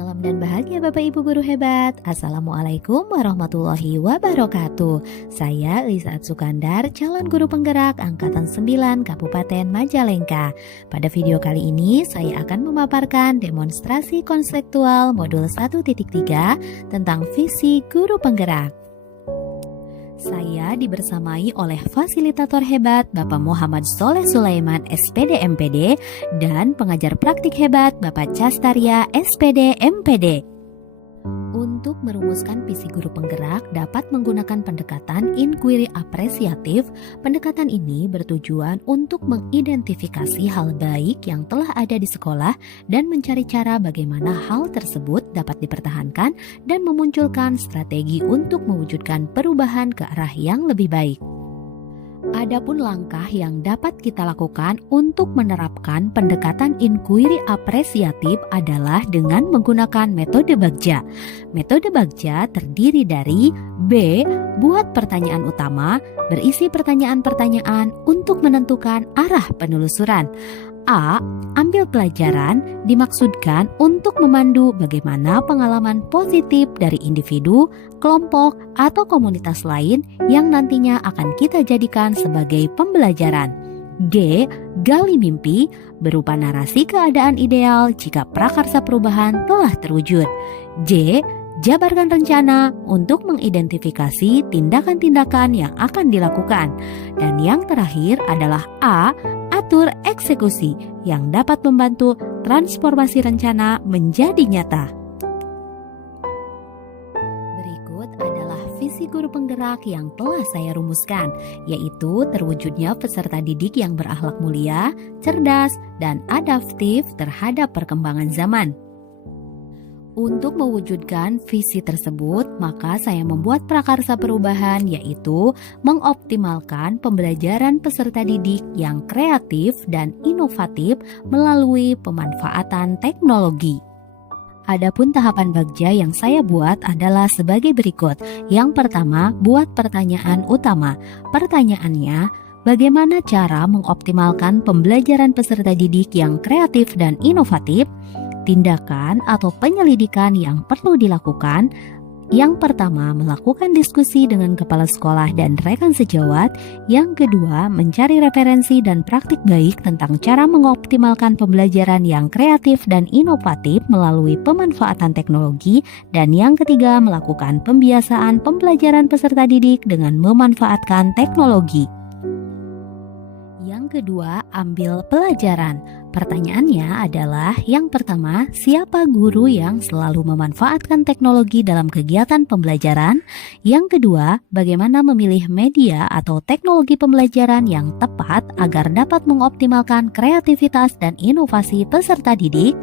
Salam dan bahagia Bapak Ibu Guru hebat. Assalamualaikum warahmatullahi wabarakatuh. Saya Lisa Sukandar, calon guru penggerak Angkatan 9 Kabupaten Majalengka. Pada video kali ini saya akan memaparkan demonstrasi konseptual modul 1.3 tentang visi guru penggerak. Saya dibersamai oleh fasilitator hebat Bapak Muhammad Soleh Sulaiman SPD MPD dan pengajar praktik hebat Bapak Castaria SPD MPD. Untuk merumuskan visi guru penggerak dapat menggunakan pendekatan inquiry apresiatif. Pendekatan ini bertujuan untuk mengidentifikasi hal baik yang telah ada di sekolah dan mencari cara bagaimana hal tersebut dapat dipertahankan dan memunculkan strategi untuk mewujudkan perubahan ke arah yang lebih baik. Adapun langkah yang dapat kita lakukan untuk menerapkan pendekatan inquiry apresiatif adalah dengan menggunakan metode Bagja. Metode Bagja terdiri dari B. Buat pertanyaan utama, berisi pertanyaan-pertanyaan untuk menentukan arah penelusuran. A. Ambil pelajaran, dimaksudkan untuk memandu bagaimana pengalaman positif dari individu, kelompok, atau komunitas lain yang nantinya akan kita jadikan sebagai pembelajaran. G. Gali mimpi, berupa narasi keadaan ideal jika prakarsa perubahan telah terwujud. J. Jabarkan rencana untuk mengidentifikasi tindakan-tindakan yang akan dilakukan. Dan yang terakhir adalah A. Atur eksekusi yang dapat membantu transformasi rencana menjadi nyata. Berikut adalah visi guru penggerak yang telah saya rumuskan, yaitu terwujudnya peserta didik yang berakhlak mulia, cerdas, dan adaptif terhadap perkembangan zaman. Untuk mewujudkan visi tersebut, maka saya membuat prakarsa perubahan, yaitu mengoptimalkan pembelajaran peserta didik yang kreatif dan inovatif melalui pemanfaatan teknologi. Adapun tahapan Bagja yang saya buat adalah sebagai berikut. Yang pertama, buat pertanyaan utama. Pertanyaannya, bagaimana cara mengoptimalkan pembelajaran peserta didik yang kreatif dan inovatif? Tindakan atau penyelidikan yang perlu dilakukan. Yang pertama, melakukan diskusi dengan kepala sekolah dan rekan sejawat. Yang kedua, mencari referensi dan praktik baik tentang cara mengoptimalkan pembelajaran yang kreatif dan inovatif melalui pemanfaatan teknologi. Dan yang ketiga, melakukan pembiasaan pembelajaran peserta didik dengan memanfaatkan teknologi. Yang kedua, ambil pelajaran. Pertanyaannya adalah, yang pertama, siapa guru yang selalu memanfaatkan teknologi dalam kegiatan pembelajaran? Yang kedua, bagaimana memilih media atau teknologi pembelajaran yang tepat agar dapat mengoptimalkan kreativitas dan inovasi peserta didik?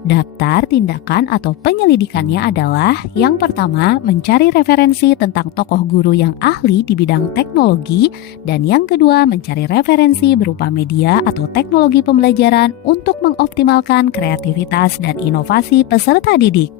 Daftar tindakan atau penyelidikannya adalah, yang pertama, mencari referensi tentang tokoh guru yang ahli di bidang teknologi, dan yang kedua, mencari referensi berupa media atau teknologi pembelajaran untuk mengoptimalkan kreativitas dan inovasi peserta didik.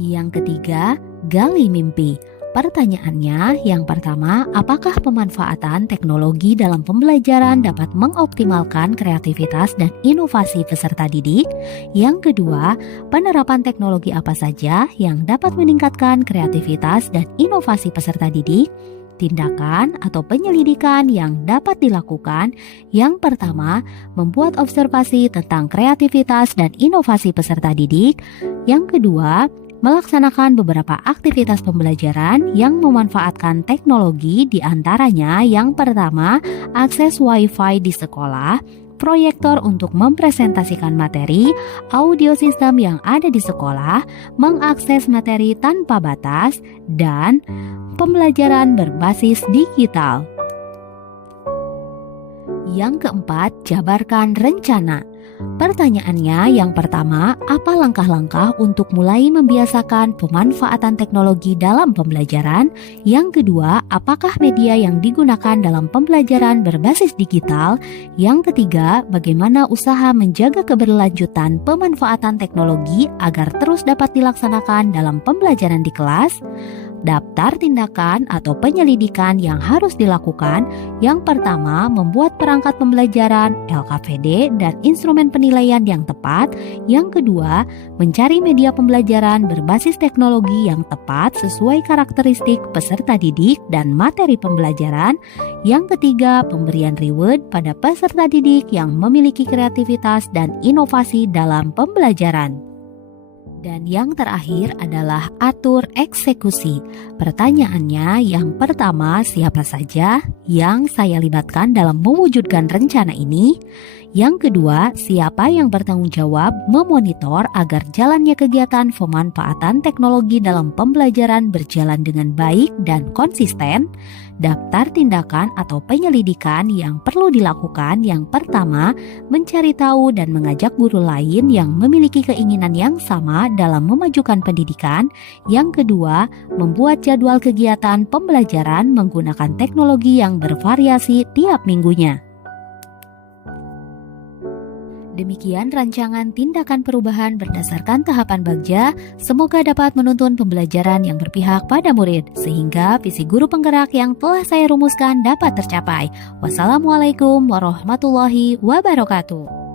Yang ketiga, gali mimpi. Pertanyaannya, yang pertama, apakah pemanfaatan teknologi dalam pembelajaran dapat mengoptimalkan kreativitas dan inovasi peserta didik? Yang kedua, penerapan teknologi apa saja yang dapat meningkatkan kreativitas dan inovasi peserta didik? Tindakan atau penyelidikan yang dapat dilakukan. Yang pertama, membuat observasi tentang kreativitas dan inovasi peserta didik. Yang kedua, melaksanakan beberapa aktivitas pembelajaran yang memanfaatkan teknologi, diantaranya yang pertama, akses Wi-Fi di sekolah, proyektor untuk mempresentasikan materi, audio sistem yang ada di sekolah, mengakses materi tanpa batas, dan pembelajaran berbasis digital. Yang keempat, jabarkan rencana. Pertanyaannya, yang pertama, apa langkah-langkah untuk mulai membiasakan pemanfaatan teknologi dalam pembelajaran? Yang kedua, apakah media yang digunakan dalam pembelajaran berbasis digital? Yang ketiga, bagaimana usaha menjaga keberlanjutan pemanfaatan teknologi agar terus dapat dilaksanakan dalam pembelajaran di kelas? Daftar tindakan atau penyelidikan yang harus dilakukan. Yang pertama, membuat perangkat pembelajaran, LKPD, dan instrumen penilaian yang tepat. Yang kedua, mencari media pembelajaran berbasis teknologi yang tepat sesuai karakteristik peserta didik dan materi pembelajaran. Yang ketiga, pemberian reward pada peserta didik yang memiliki kreativitas dan inovasi dalam pembelajaran. Dan yang terakhir adalah atur eksekusi. Pertanyaannya yang pertama, siapa saja yang saya libatkan dalam mewujudkan rencana ini? Yang kedua, siapa yang bertanggung jawab memonitor agar jalannya kegiatan pemanfaatan teknologi dalam pembelajaran berjalan dengan baik dan konsisten? Daftar tindakan atau penyelidikan yang perlu dilakukan. Yang pertama, mencari tahu dan mengajak guru lain yang memiliki keinginan yang sama dalam memajukan pendidikan. Yang kedua, membuat jadwal kegiatan pembelajaran menggunakan teknologi yang bervariasi tiap minggunya. Demikian rancangan tindakan perubahan berdasarkan tahapan Bagja. Semoga dapat menuntun pembelajaran yang berpihak pada murid, sehingga visi guru penggerak yang telah saya rumuskan dapat tercapai. Wassalamualaikum warahmatullahi wabarakatuh.